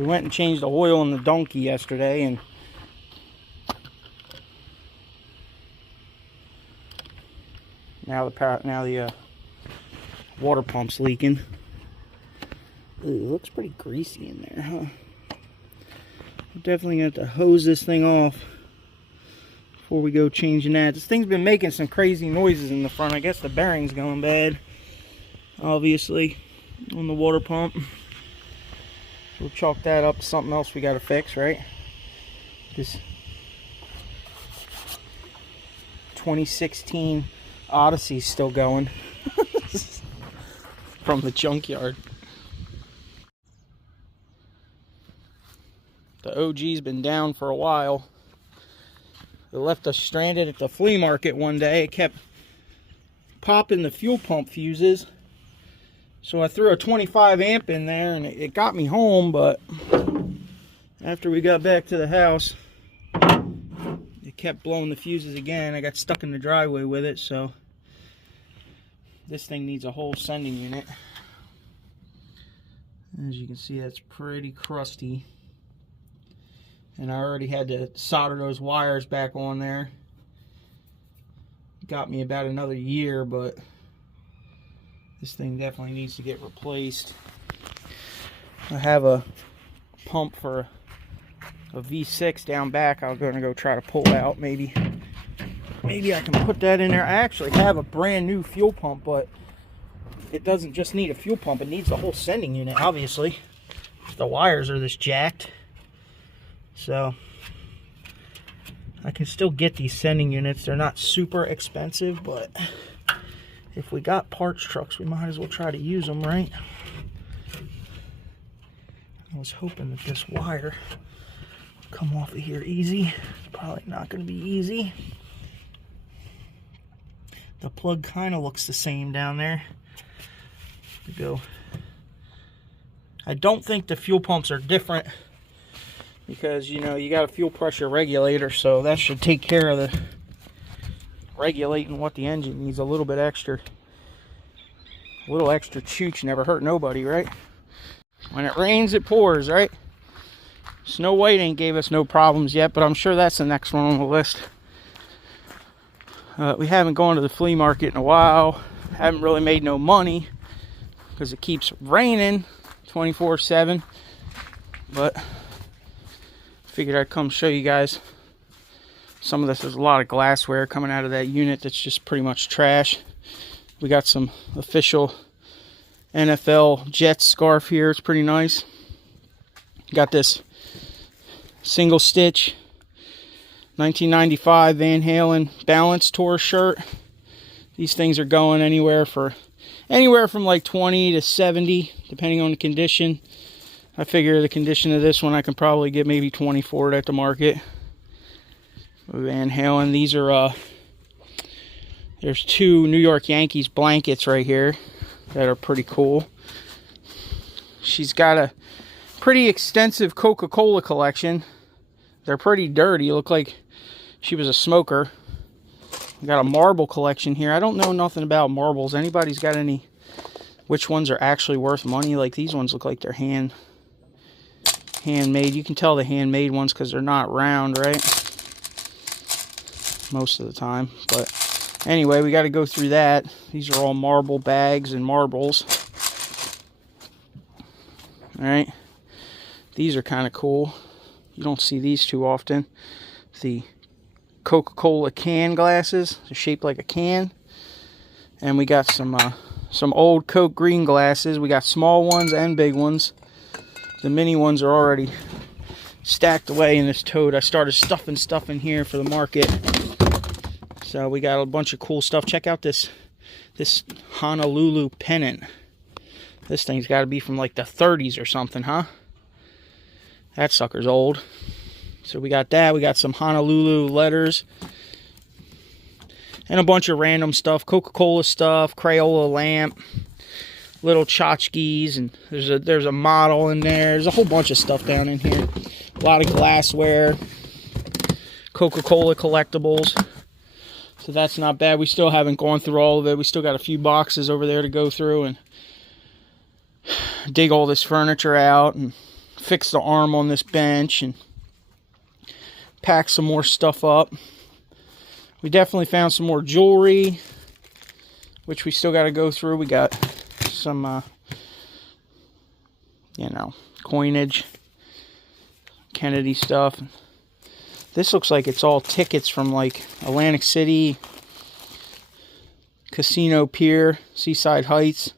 We went and changed the oil in the donkey yesterday, and now the water pump's leaking. Ooh, it looks pretty greasy in there, huh? We're definitely going to have to hose this thing off before we go changing that. This thing's been making some crazy noises in the front. I guess the bearing's going bad, obviously, on the water pump. We'll chalk that up to something else we got to fix, right? This 2016 Odyssey's still going from the junkyard. The OG's been down for a while. It left us stranded at the flea market one day. It kept popping the fuel pump fuses. So I threw a 25 amp in there and it got me home, but after we got back to the house, it kept blowing the fuses again. I got stuck in the driveway with it, so this thing needs a whole sending unit. As you can see, that's pretty crusty. And I already had to solder those wires back on there. Got me about another year, but this thing definitely needs to get replaced. I have a pump for a V6 down back. I'm going to go try to pull out. Maybe I can put that in there. I actually have a brand new fuel pump, but it doesn't just need a fuel pump. It needs the whole sending unit, obviously. The wires are this jacked. So I can still get these sending units. They're not super expensive, but if we got parts trucks, we might as well try to use them, right? I was hoping that this wire would come off of here easy. It's probably not going to be easy. The plug kind of looks the same down there. I don't think the fuel pumps are different, because you know you got a fuel pressure regulator, so that should take care of the regulating what the engine needs. A little bit extra, a little extra chooch never hurt nobody, right? When it rains it pours, right? Snow White ain't gave us no problems yet, but I'm sure that's the next one on the list. We haven't gone to the flea market in a while. Haven't really made no money because it keeps raining 24/7, but figured I'd come show you guys some of this. There's a lot of glassware coming out of that unit that's just pretty much trash. We got some official NFL Jets scarf here. It's pretty nice. Got this single stitch 1995 Van Halen Balance Tour shirt. These things are going anywhere from like 20 to 70 depending on the condition. I figure the condition of this one I can probably get maybe 20 for it at the market. Van Halen. These are there's two New York Yankees blankets right here that are pretty cool. She's got a pretty extensive Coca-Cola collection. They're pretty dirty. Look like she was a smoker. We got a marble collection here. I don't know nothing about marbles. Anybody's got any which ones are actually worth money? Like these ones look like they're handmade. You can tell the handmade ones because they're not round, right? Most of the time. But anyway, we got to go through that. These are all marble bags and marbles. Alright. These are kind of cool. You don't see these too often. The Coca-Cola can glasses. They're shaped like a can. And we got some old Coke green glasses. We got small ones and big ones. The mini ones are already stacked away in this tote. I started stuffing stuff in here for the market. So we got a bunch of cool stuff. Check out this Honolulu pennant. This thing's got to be from like the 30s or something, huh? That sucker's old. So we got that. We got some Honolulu letters. And a bunch of random stuff. Coca-Cola stuff. Crayola lamp. Little tchotchkes. And there's a model in there. There's a whole bunch of stuff down in here. A lot of glassware. Coca-Cola collectibles. So that's not bad. We still haven't gone through all of it. We still got a few boxes over there to go through and dig all this furniture out and fix the arm on this bench and pack some more stuff up. We definitely found some more jewelry, which we still got to go through. We got some, coinage, Kennedy stuff. This looks like it's all tickets from like Atlantic City, Casino Pier, Seaside Heights.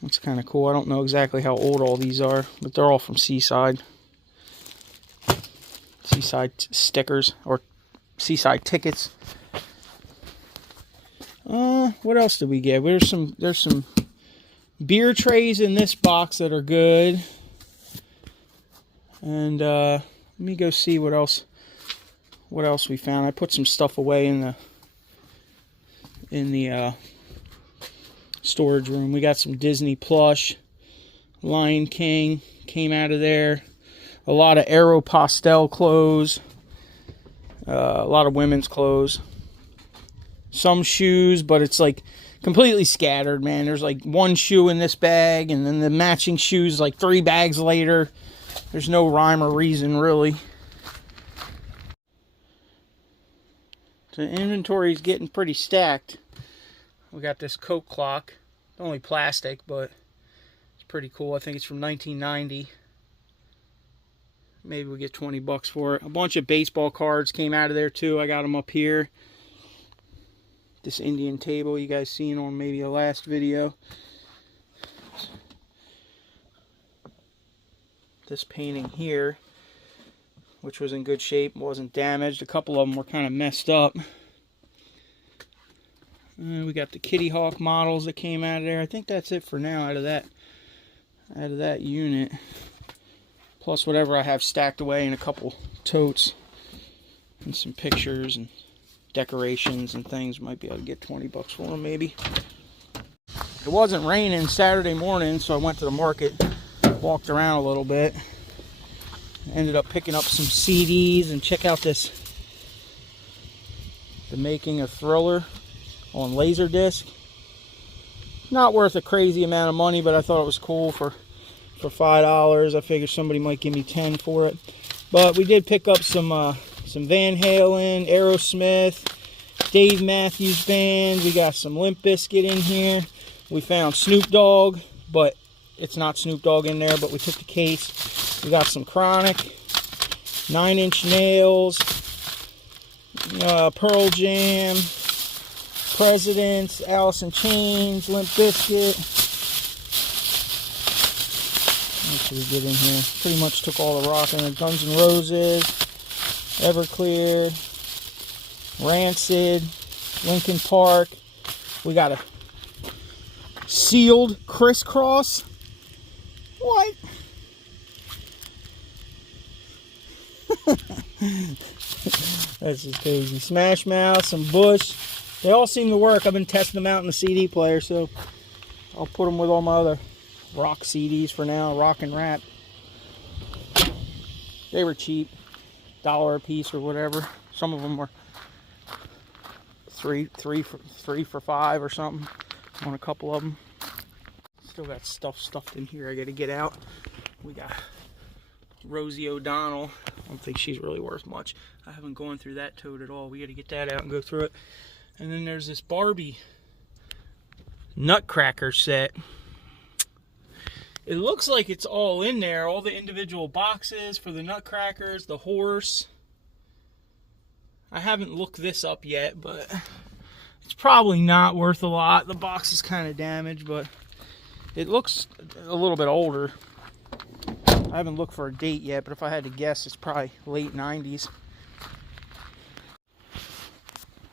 That's kind of cool. I don't know exactly how old all these are, but they're all from Seaside. Seaside stickers or Seaside tickets. What else did we get? There's some beer trays in this box that are good. And let me go see what else we found. I put some stuff away in the storage room. We got some Disney plush. Lion King came out of there. A lot of Aeropostale clothes. A lot of women's clothes. Some shoes, but it's like completely scattered, man. There's like one shoe in this bag, and then the matching shoes like 3 bags later. There's no rhyme or reason, really. The inventory is getting pretty stacked. We got this Coke clock. Only plastic, but it's pretty cool. I think it's from 1990. Maybe we get 20 bucks for it. A bunch of baseball cards came out of there too. I got them up here. This Indian table you guys seen on maybe a last video. This painting here, which was in good shape, wasn't damaged. A couple of them were kind of messed up. We got the Kitty Hawk models that came out of there. I think that's it for now out of that unit. Plus whatever I have stacked away in a couple totes. And some pictures and decorations and things. Might be able to get 20 bucks for them maybe. It wasn't raining Saturday morning, so I went to the market, walked around a little bit. Ended up picking up some CDs, and check out this. The Making of Thriller on Laserdisc. Not worth a crazy amount of money, but I thought it was cool for $5. I figured somebody might give me 10 for it. But we did pick up some Van Halen, Aerosmith, Dave Matthews Band. We got some Limp Bizkit in here. We found Snoop Dogg, but it's not Snoop Dogg in there, but we took the case. We got some Chronic, 9 Inch Nails, Pearl Jam, Presidents, Alice in Chains, Limp Bizkit. What should we get in here? Pretty much took all the rock in it. Guns N' Roses, Everclear, Rancid, Linkin Park. We got a sealed Crisscross. What? That's just crazy. Smash Mouth, some Bush. They all seem to work. I've been testing them out in the CD player, so I'll put them with all my other rock CDs for now, rock and rap. They were cheap, $1 a piece or whatever. Some of them were three for $5 or something on a couple of them. Still got stuff stuffed in here I gotta get out. We got Rosie O'Donnell. I don't think she's really worth much. I haven't gone through that tote at all. We gotta get that out and go through it. And then there's this Barbie Nutcracker set. It looks like it's all in there. All the individual boxes for the Nutcrackers, the horse. I haven't looked this up yet, but it's probably not worth a lot. The box is kind of damaged, but it looks a little bit older. I haven't looked for a date yet, but if I had to guess, it's probably late 90s.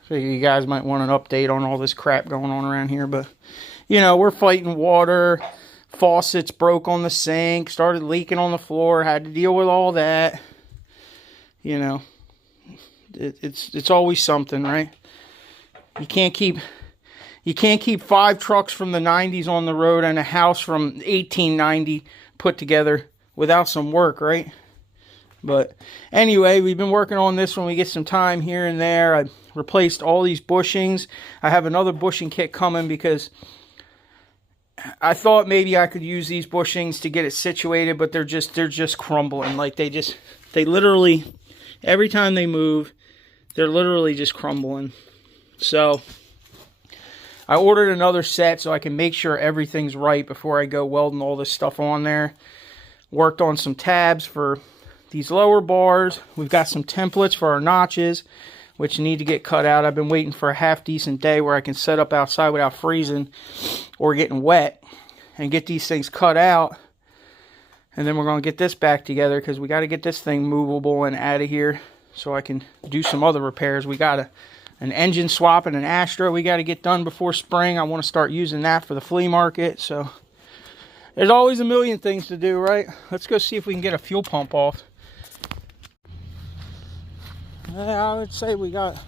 Figure you guys might want an update on all this crap going on around here, but you know, we're fighting water. Faucets broke on the sink, started leaking on the floor, had to deal with all that. You know, it's always something, right? You can't keep 5 trucks from the 90s on the road and a house from 1890 put together without some work, right? But anyway, we've been working on this when we get some time here and there. I replaced all these bushings. I have another bushing kit coming because I thought maybe I could use these bushings to get it situated, but they're just crumbling. Like they literally, every time they move, they're literally just crumbling. So I ordered another set so I can make sure everything's right before I go welding all this stuff on there. Worked on some tabs for these lower bars. We've got some templates for our notches, which need to get cut out. I've been waiting for a half decent day where I can set up outside without freezing or getting wet and get these things cut out. And then we're going to get this back together because we got to get this thing movable and out of here so I can do some other repairs. We got an engine swap and an Astra we got to get done before spring. I want to start using that for the flea market. So there's always a million things to do, right? Let's go see if we can get a fuel pump off. Yeah, I would say I'd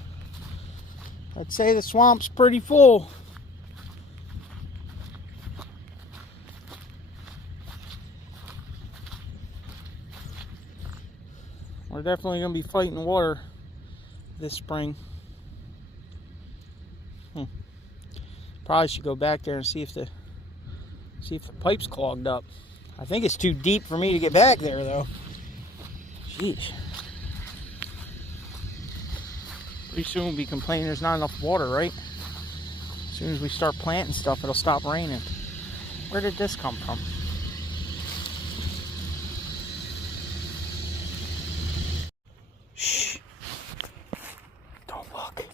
say the swamp's pretty full. We're definitely going to be fighting water this spring. Probably should go back there and see if the pipe's clogged up. I think it's too deep for me to get back there though. Jeez. Pretty soon we'll be complaining there's not enough water, right? As soon as we start planting stuff, it'll stop raining. Where did this come from? Shh. Don't look.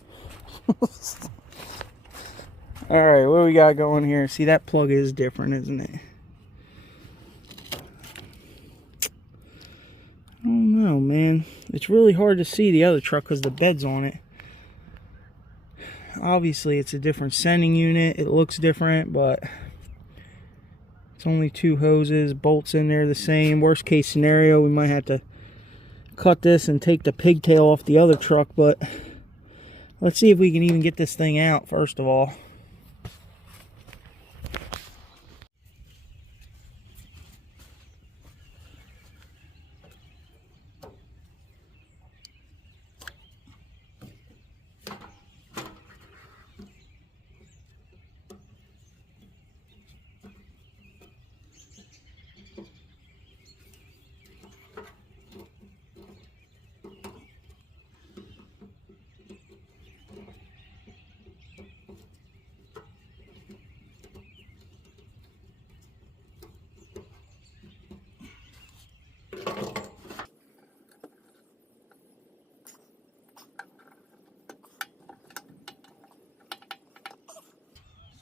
Alright, what do we got going here? See, that plug is different, isn't it? I don't know, man. It's really hard to see the other truck because the bed's on it. Obviously, it's a different sending unit. It looks different, but it's only 2 hoses. Bolts in there the same. Worst case scenario, we might have to cut this and take the pigtail off the other truck, but let's see if we can even get this thing out, first of all.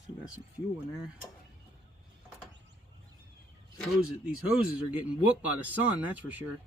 Still got some fuel in there. These hoses are getting whooped by the sun, that's for sure.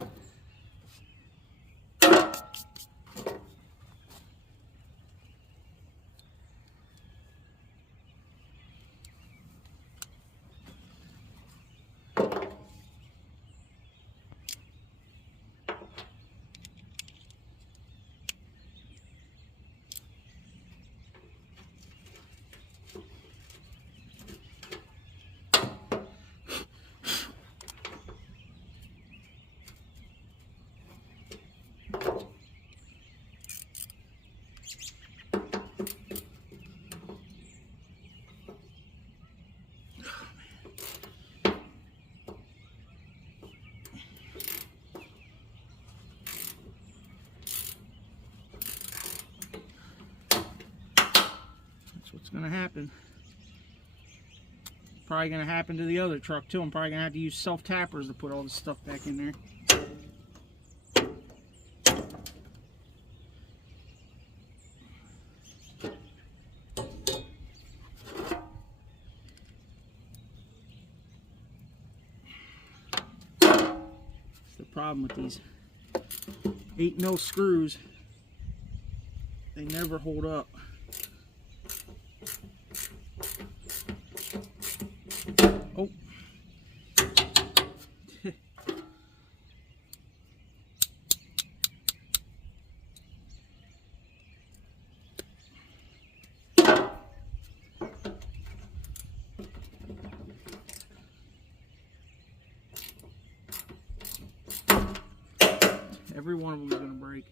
What's gonna happen? Probably gonna happen to the other truck too. I'm probably gonna have to use self tappers to put all this stuff back in there. That's the problem with these 8mm screws. They never hold up. Oh. Every one of them is going to break.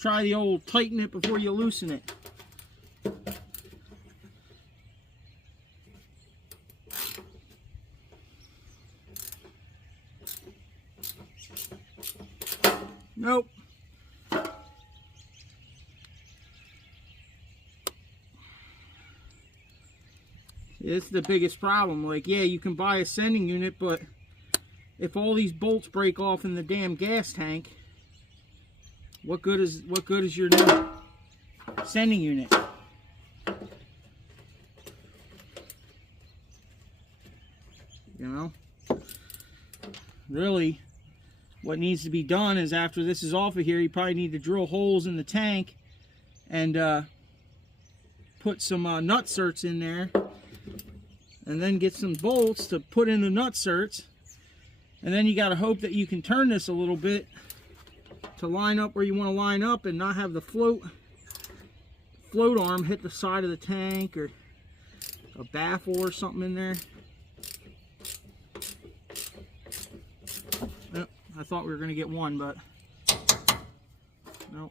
try the old tighten it before you loosen it. Nope. This is the biggest problem. Like, yeah, you can buy a sending unit, but if all these bolts break off in the damn gas tank, what good is your new sending unit? You know? Really, what needs to be done is after this is off of here, you probably need to drill holes in the tank and put some nutserts in there, and then get some bolts to put in the nutserts, and then you got to hope that you can turn this a little bit to line up where you want to line up and not have the float arm hit the side of the tank or a baffle or something in there. Oh, I thought we were going to get one, but no.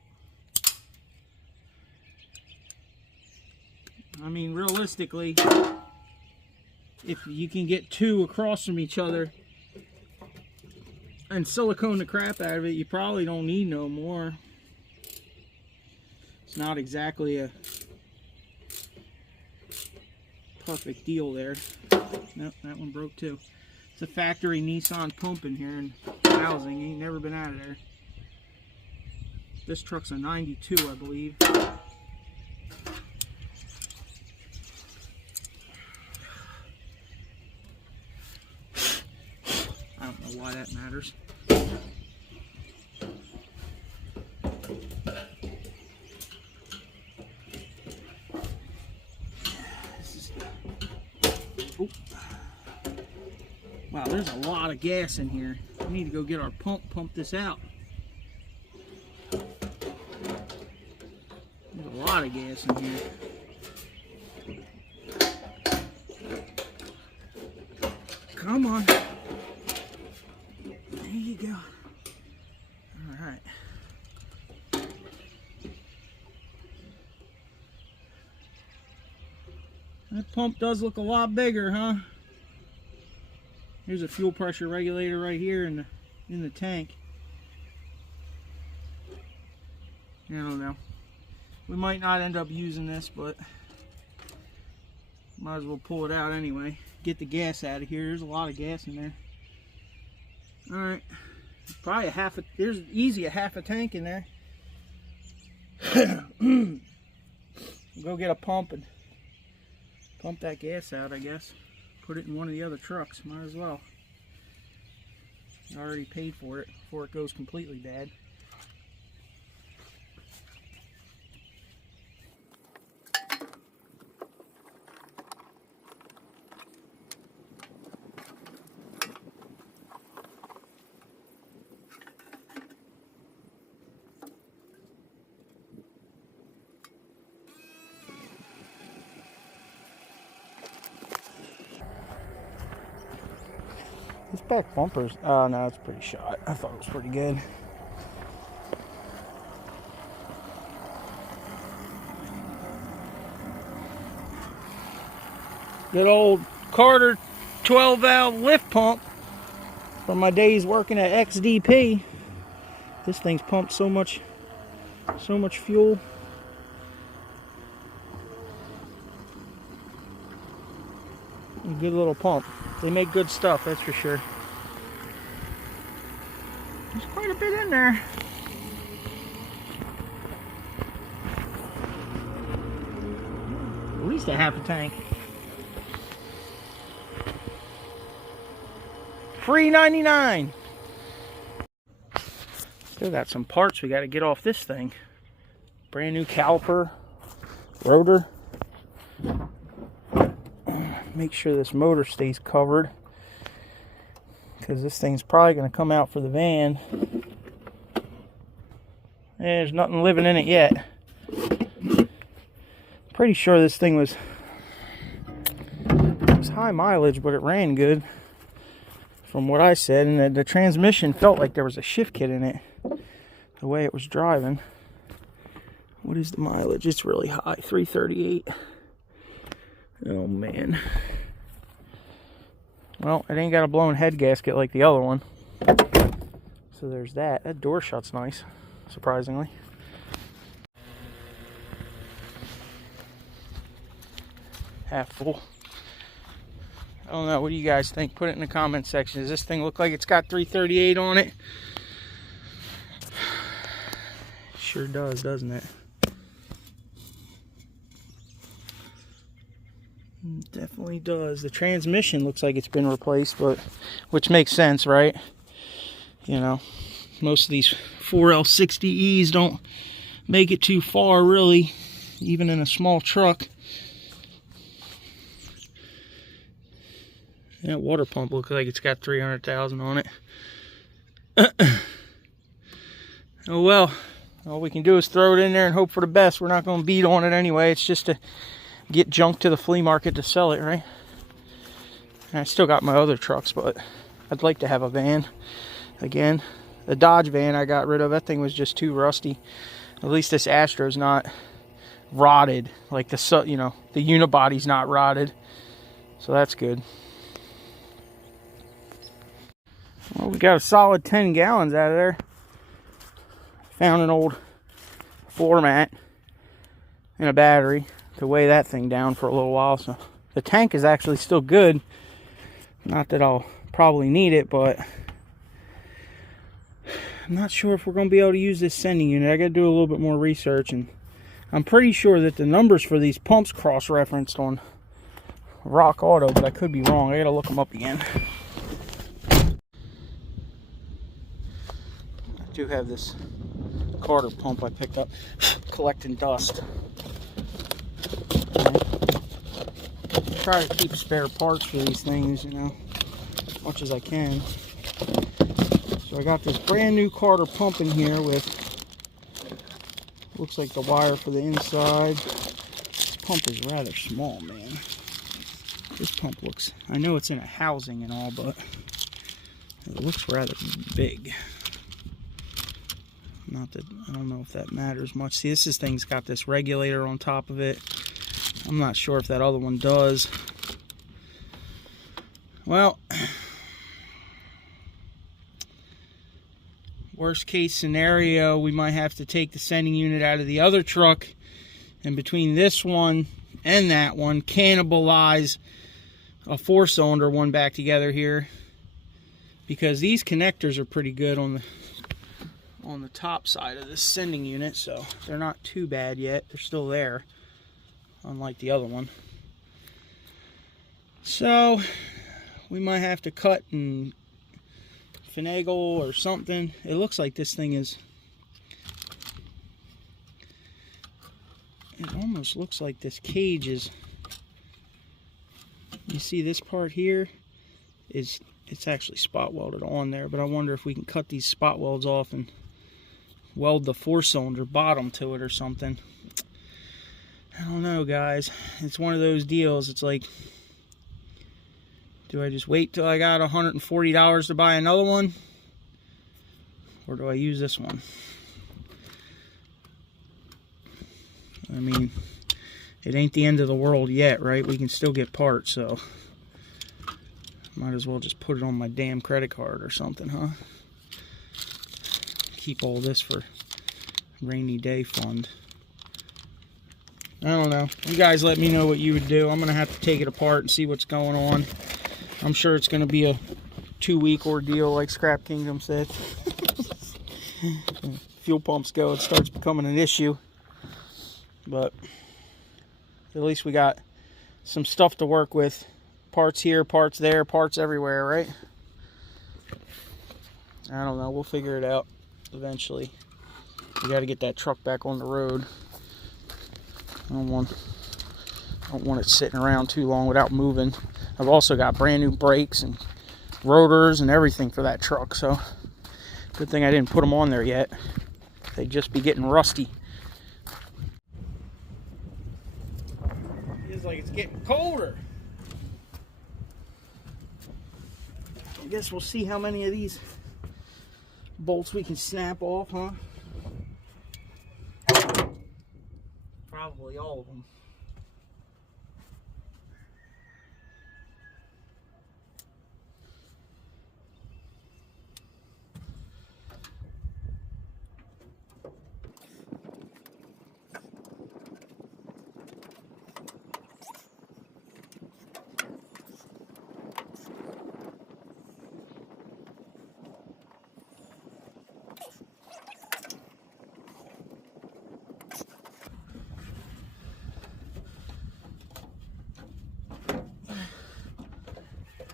I mean, realistically, if you can get two across from each other and silicone the crap out of it, you probably don't need no more. It's not exactly a perfect deal there. Nope, that one broke too. It's a factory Nissan pump in here in housing. Ain't never been out of there. This truck's a 92, I believe. I don't know why that matters. Wow, there's a lot of gas in here. We need to go get our pump this out. There's a lot of gas in here. Come on. There you go. All right. That pump does look a lot bigger, huh? Here's a fuel pressure regulator right here in the tank. I don't know. We might not end up using this, but might as well pull it out anyway. Get the gas out of here. There's a lot of gas in there. Alright. Probably there's easy a half a tank in there. Go get a pump and pump that gas out, I guess. Put it in one of the other trucks. Might as well. I already paid for it before it goes completely bad. This back bumper's, oh no, it's pretty shot. I thought it was pretty good. Good old Carter 12 valve lift pump from my days working at XDP. This thing's pumped so much fuel. A good little pump. They make good stuff, that's for sure. There's quite a bit in there. At least a half a tank. Free 99. Still got some parts we got to get off this thing. Brand new caliper, rotor. Make sure this motor stays covered, because this thing's probably going to come out for the van. There's nothing living in it yet. Pretty sure this thing was high mileage, but it ran good from what I said, and the transmission felt like there was a shift kit in it the way it was driving. What is the mileage? It's really high, 338. Oh man. Well, it ain't got a blown head gasket like the other one. So there's that. That door shut's nice, surprisingly. Half full. I don't know, what do you guys think? Put it in the comment section. Does this thing look like it's got 338 on it? Sure does, doesn't it? Definitely does. The transmission looks like it's been replaced, but which makes sense, right? You know, most of these 4L60Es don't make it too far, really, even in a small truck. That water pump looks like it's got 300,000 on it. Oh well, all we can do is throw it in there and hope for the best. We're not going to beat on it anyway. It's just to get junk to the flea market to sell it, right? And I still got my other trucks, but I'd like to have a van again. The Dodge van I got rid of, that thing was just too rusty. At least this Astro's not rotted, like the, you know, the unibody's not rotted, so that's good. Well, we got a solid 10 gallons out of there. Found an old floor mat and a battery to weigh that thing down for a little while. So the tank is actually still good. Not that I'll probably need it, but I'm not sure if we're going to be able to use this sending unit. I got to do a little bit more research, and I'm pretty sure that the numbers for these pumps cross-referenced on Rock Auto, but I could be wrong. I got to look them up again. I do have this Carter pump I picked up, collecting dust. Try to keep spare parts for these things, you know, as much as I can. So I got this brand new Carter pump in here with, looks like the wire for the inside. This pump is rather small, man. This pump looks, I know it's in a housing and all, but it looks rather big. Not that, I don't know if that matters much. See, this thing's got this regulator on top of it. I'm not sure if that other one does. Well, worst case scenario, we might have to take the sending unit out of the other truck, and between this one and that one, cannibalize a 4-cylinder one back together here, because these connectors are pretty good on the top side of this sending unit, so they're not too bad yet. They're still there, unlike the other one. So we might have to cut and finagle or something. It looks like this thing is, it almost looks like this cage is, you see this part here is, it's actually spot welded on there, but I wonder if we can cut these spot welds off and weld the 4-cylinder bottom to it or something. I don't know, guys. It's one of those deals. It's like, do I just wait till I got $140 to buy another one, or do I use this one? I mean, it ain't the end of the world yet, right? We can still get parts, so might as well just put it on my damn credit card or something, huh? Keep all this for rainy day fund. I don't know. You guys let me know what you would do. I'm going to have to take it apart and see what's going on. I'm sure it's going to be a 2-week ordeal, like Scrap Kingdom said. Fuel pumps go, it starts becoming an issue. But at least we got some stuff to work with. Parts here, parts there, parts everywhere, right? I don't know. We'll figure it out eventually. We got to get that truck back on the road. I don't want it sitting around too long without moving. I've also got brand new brakes and rotors and everything for that truck, so good thing I didn't put them on there yet. They'd just be getting rusty. Feels like it's getting colder. I guess we'll see how many of these bolts we can snap off, huh? Probably all of them.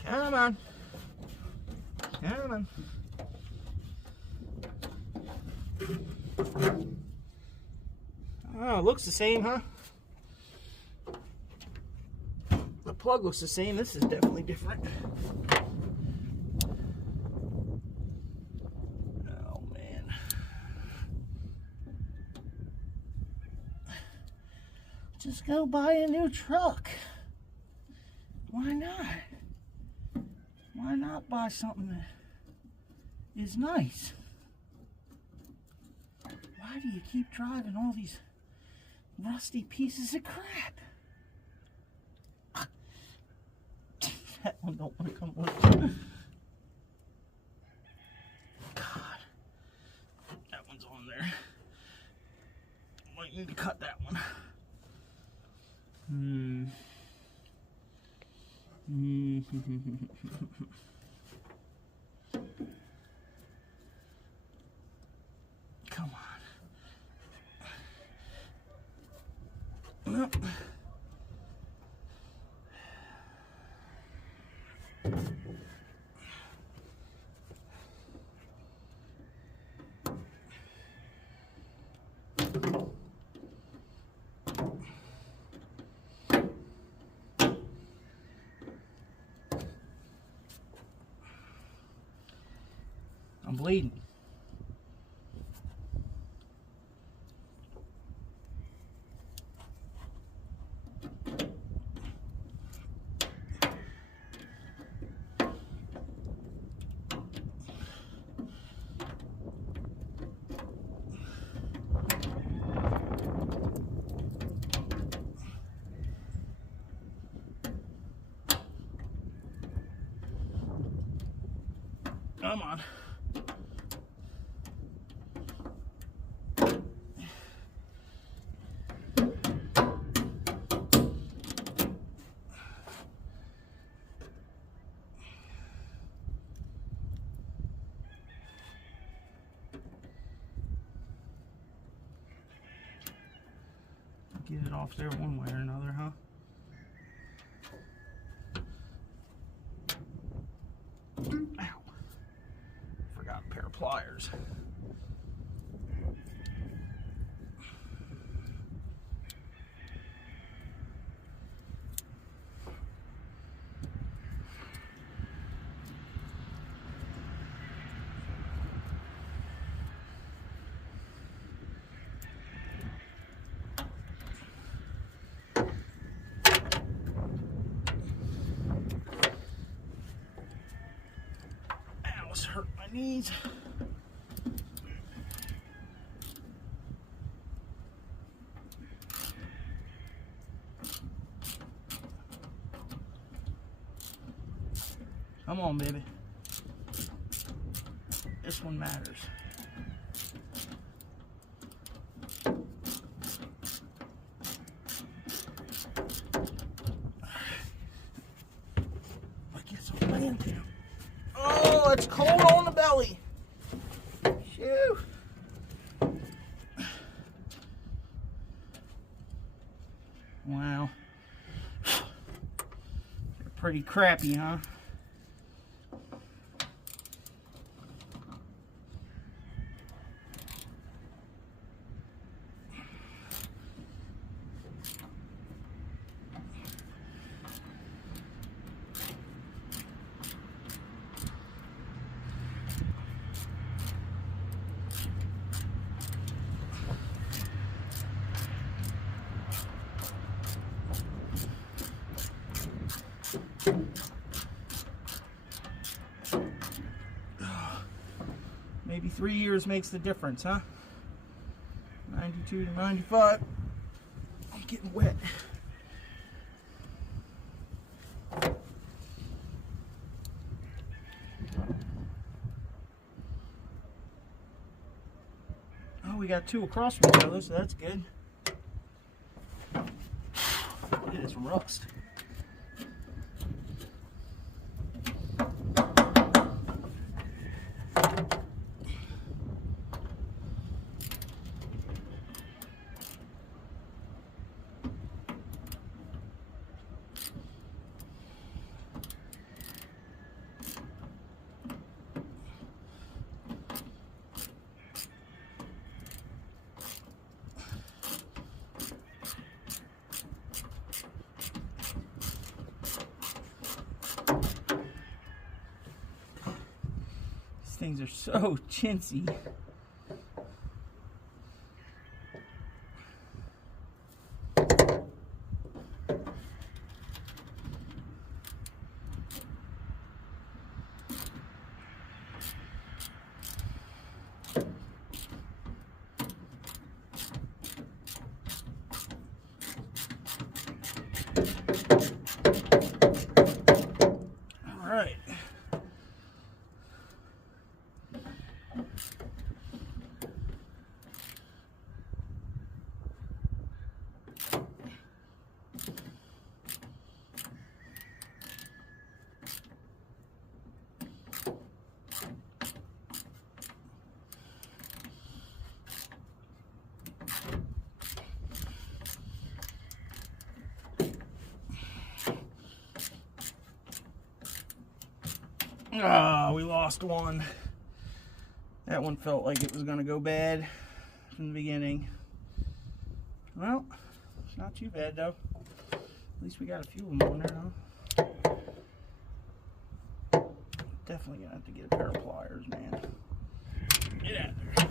Come on. Come on. Oh, it looks the same, huh? The plug looks the same. This is definitely different. Oh, man. Just go buy a new truck. Why not? Why not buy something that is nice? Why do you keep driving all these rusty pieces of crap? That one don't want to come with. God. That one's on there. Might need to cut that one. Come on. Nope. I'm bleeding. Come on. Get it off there one way or another, huh? Ow. Forgot a pair of pliers. Hurt my knees. Come on, baby. This one matters. I guess I'll land there. Oh, it's cold on the belly. Phew. Wow. They're pretty crappy, huh? Maybe 3 years makes the difference, huh? 92 to 95. getting wet. Oh, we got two across from each other, so that's good. Look at this rust. Things are so chintzy. All right. Ah, we lost one. That one felt like it was going to go bad from the beginning. Well, it's not too bad though. At least we got a few of them on there, huh? Definitely going to have to get a pair of pliers, man. Get out there.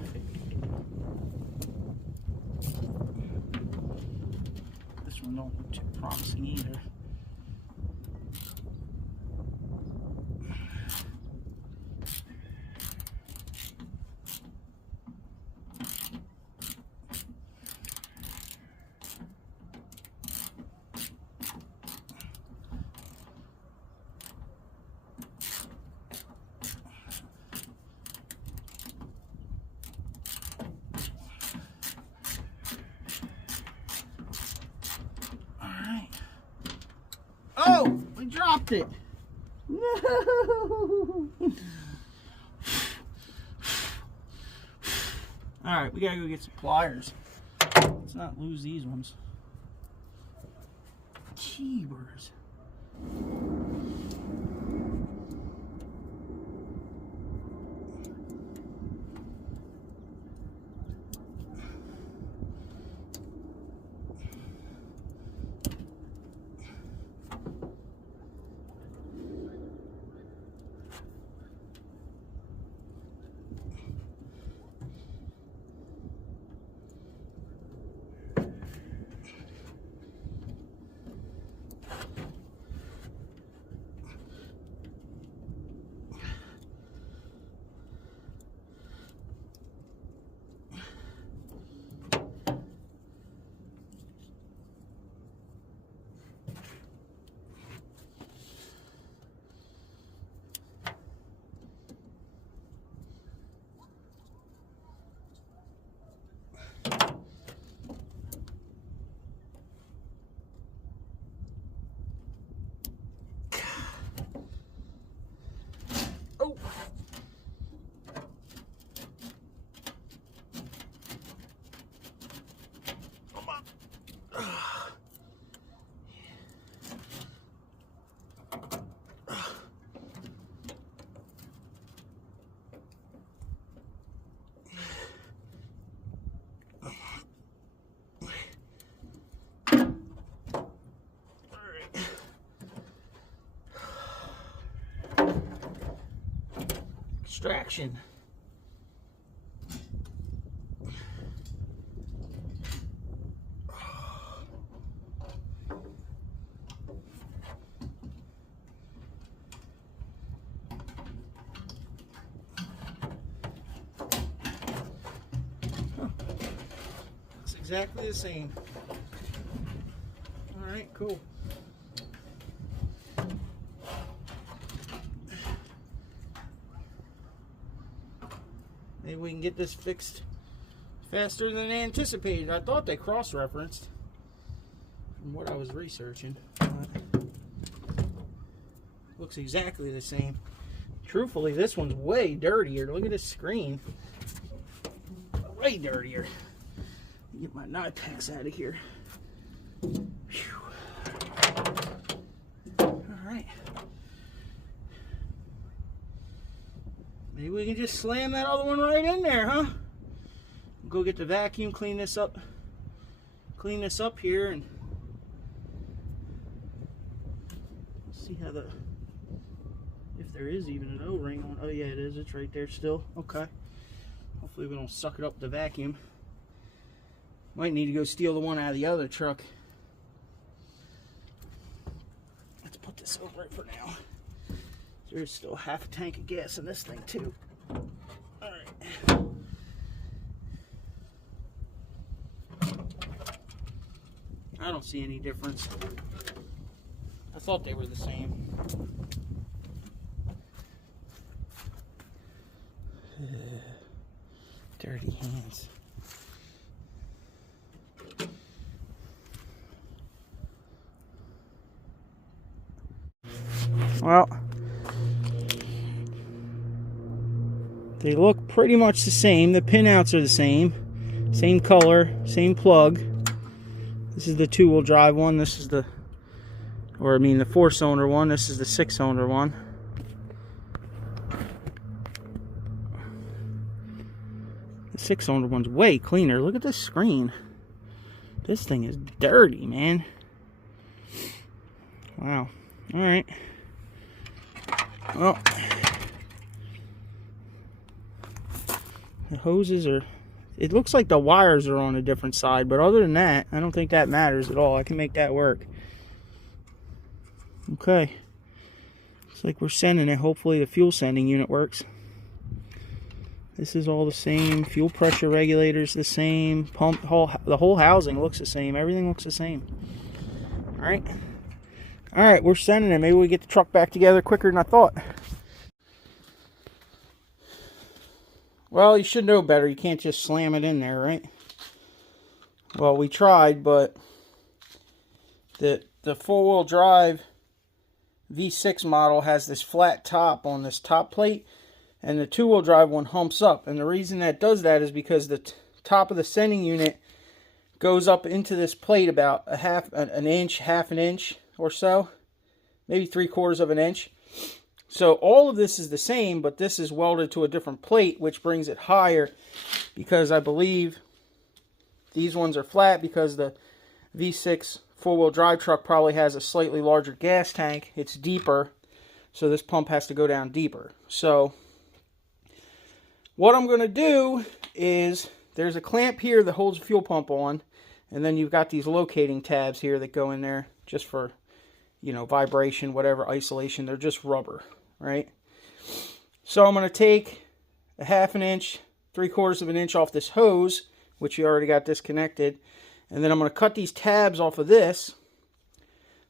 This one don't look too promising either. Oh, we dropped it. No. All right, we gotta go get some pliers. Let's not lose these ones. Jeebers. Oh. Come on. Extraction. It's exactly the same. Cool. Maybe we can get this fixed faster than anticipated. I thought they cross-referenced from what I was researching. Looks exactly the same. Truthfully, this one's way dirtier. Look at this screen. Way dirtier. Get my knife packs out of here. Whew. Alright. Maybe we can just slam that other one right in there, huh? Go get the vacuum, clean this up here, and see how if there is even an O-ring on. Oh yeah, it is. It's right there still. Okay. Hopefully we don't suck it up with the vacuum. Might need to go steal the one out of the other truck. Let's put this over it for now. There's still half a tank of gas in this thing too. Alright. I don't see any difference. I thought they were the same. Dirty hands. Well, they look pretty much the same. The pinouts are the same. Same color, same plug. This is the 2-wheel drive one. This is the 4-cylinder one. This is the 6-cylinder one. The 6-cylinder one's way cleaner. Look at this screen. This thing is dirty, man. Wow. Alright. Well, the hoses are, it looks like the wires are on a different side, but other than that, I don't think that matters at all. I can make that work. Okay. Looks like we're sending it. Hopefully the fuel sending unit works. This is all the same. Fuel pressure regulator's the same. Pump, the whole housing looks the same. Everything looks the same. Alright. Alright, we're sending it. Maybe we get the truck back together quicker than I thought. Well, you should know better. You can't just slam it in there, right? Well, we tried, but the 4-wheel drive V6 model has this flat top on this top plate, and the 2-wheel drive one humps up. And the reason that does that is because the top of the sending unit goes up into this plate about half an inch or so, maybe 3/4 of an inch. So all of this is the same, but this is welded to a different plate, which brings it higher, because I believe these ones are flat because the V6 4-wheel drive truck probably has a slightly larger gas tank. It's deeper, so this pump has to go down deeper. So what I'm going to do is, there's a clamp here that holds the fuel pump on, and then you've got these locating tabs here that go in there just for, you know, vibration, whatever, isolation. They're just rubber, right? So I'm going to take a 1/2 inch, 3/4 of an inch off this hose, which you already got disconnected, and then I'm going to cut these tabs off of this,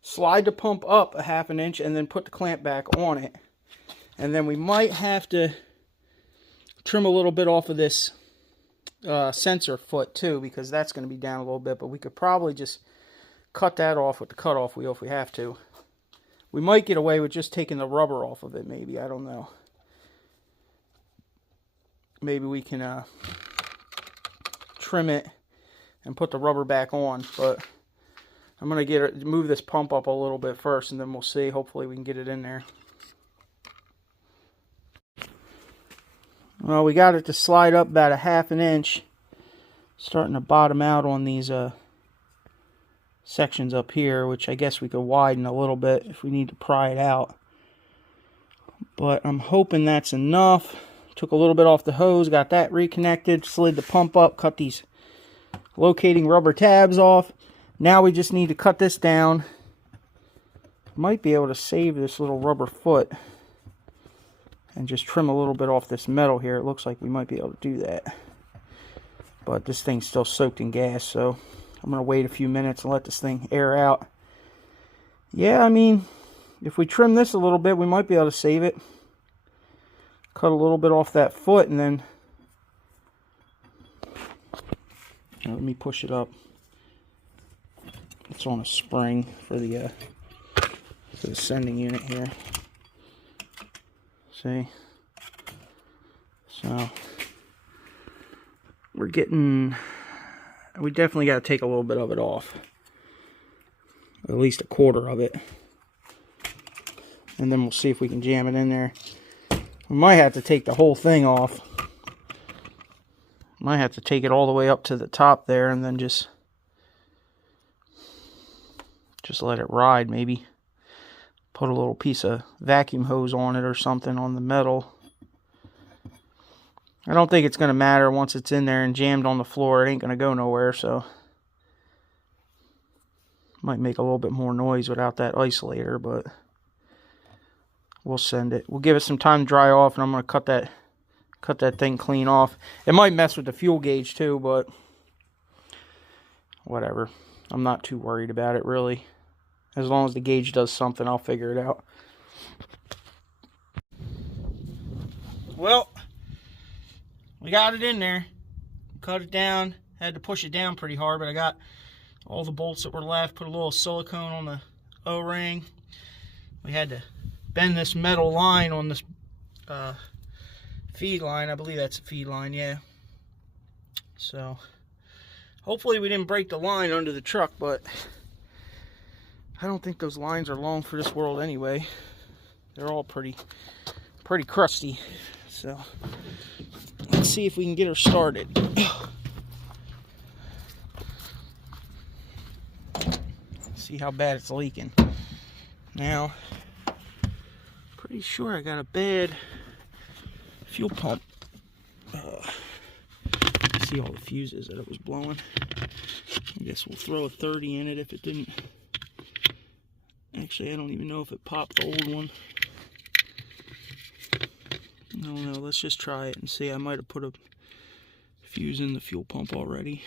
slide the pump up a 1/2 inch, and then put the clamp back on it. And then we might have to trim a little bit off of this sensor foot too, because that's going to be down a little bit, but we could probably just cut that off with the cutoff wheel if we have to. We might get away with just taking the rubber off of it, maybe. I don't know. Maybe we can trim it and put the rubber back on, but I'm going to move this pump up a little bit first, and then we'll see. Hopefully we can get it in there. Well, we got it to slide up about a 1/2 inch. Starting to bottom out on these sections up here, which I guess we could widen a little bit if we need to pry it out. But I'm hoping that's enough. Took a little bit off the hose, got that reconnected, slid the pump up, cut these locating rubber tabs off. Now we just need to cut this down. Might be able to save this little rubber foot and just trim a little bit off this metal here. It looks like we might be able to do that. But this thing's still soaked in gas, so I'm going to wait a few minutes and let this thing air out. Yeah, I mean, if we trim this a little bit, we might be able to save it. Cut a little bit off that foot and then... Let me push it up. It's on a spring for the sending unit here. See? So, we're getting... We definitely got to take a little bit of it off. At least a quarter of it. And then we'll see if we can jam it in there. We might have to take the whole thing off. Might have to take it all the way up to the top there and then just let it ride maybe. Put a little piece of vacuum hose on it or something on the metal. I don't think it's going to matter once it's in there and jammed on the floor. It ain't going to go nowhere, so... Might make a little bit more noise without that isolator, but... We'll send it. We'll give it some time to dry off, and I'm going to cut that thing clean off. It might mess with the fuel gauge too, but... Whatever. I'm not too worried about it, really. As long as the gauge does something, I'll figure it out. Well... We got it in there, cut it down, had to push it down pretty hard, but I got all the bolts that were left, put a little silicone on the O-ring. We had to bend this metal line on this feed line. I believe that's a feed line, yeah. So, hopefully we didn't break the line under the truck, but I don't think those lines are long for this world anyway. They're all pretty crusty, so... Let's see if we can get her started. See how bad it's leaking. Now, pretty sure I got a bad fuel pump. See all the fuses that it was blowing. I guess we'll throw a 30 in it if it didn't. Actually, I don't even know if it popped the old one. I don't know, let's just try it and see. I might have put a fuse in the fuel pump already.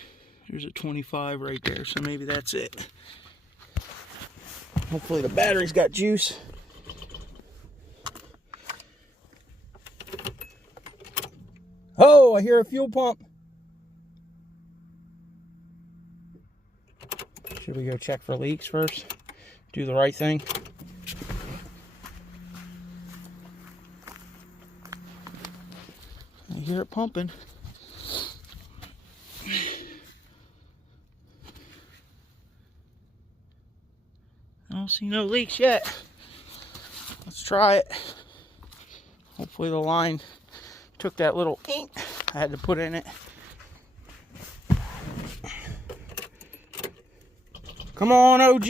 There's a 25 right there, so maybe that's it. Hopefully the battery's got juice. Oh, I hear a fuel pump. Should we go check for leaks first? Do the right thing. I hear it pumping. I don't see no leaks yet. Let's try it. Hopefully the line took that little ink I had to put in it. Come on, OG.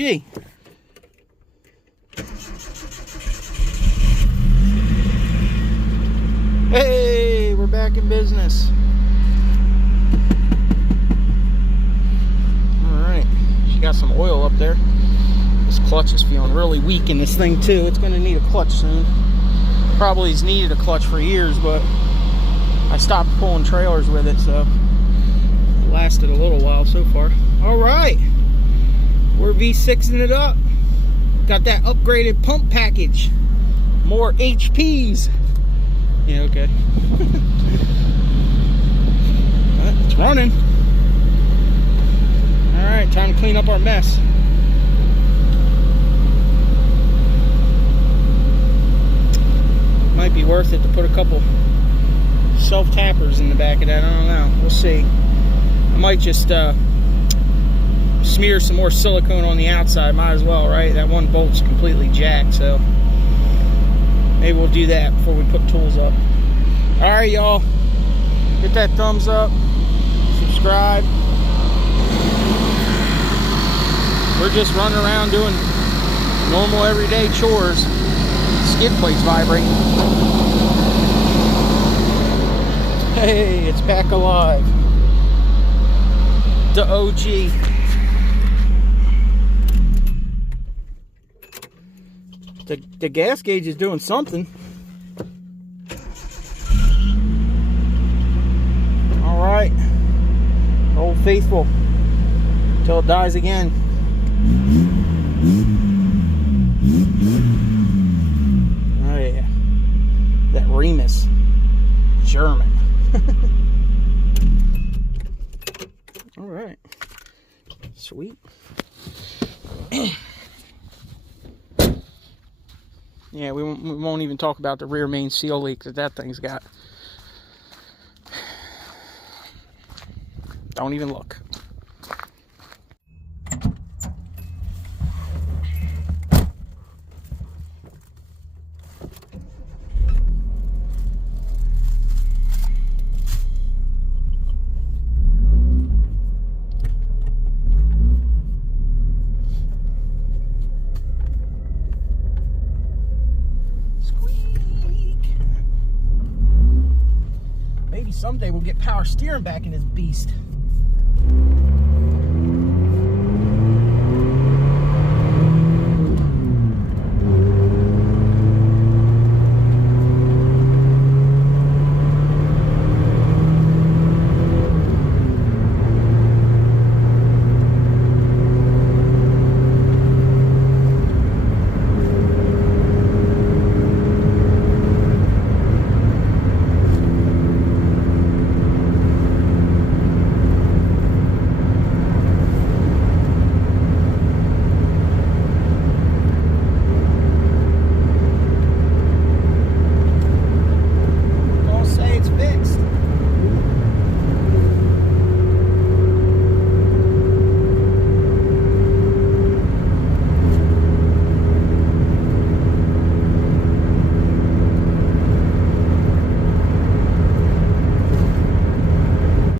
Hey, we're back in business. Alright, she got some oil up there. This clutch is feeling really weak in this thing too. It's going to need a clutch soon. Probably has needed a clutch for years, but I stopped pulling trailers with it, so it lasted a little while so far. Alright, we're V6ing it up. Got that upgraded pump package. More HPs. Yeah, okay. It's running. Alright, time to clean up our mess. Might be worth it to put a couple self-tappers in the back of that. I don't know. We'll see. I might just smear some more silicone on the outside. Might as well, right? That one bolt's completely jacked, so maybe we'll do that before we put tools up. Alright, y'all. Hit that thumbs up. Subscribe. We're just running around doing normal everyday chores. Skid plate's vibrating. Hey, it's back alive. The OG. The gas gauge is doing something. Alright. Old faithful. Till it dies again. Oh yeah, that Remus, German. All right, sweet. Yeah, we won't even talk about the rear main seal leak that thing's got. Don't even look. Maybe someday we'll get power steering back in this beast.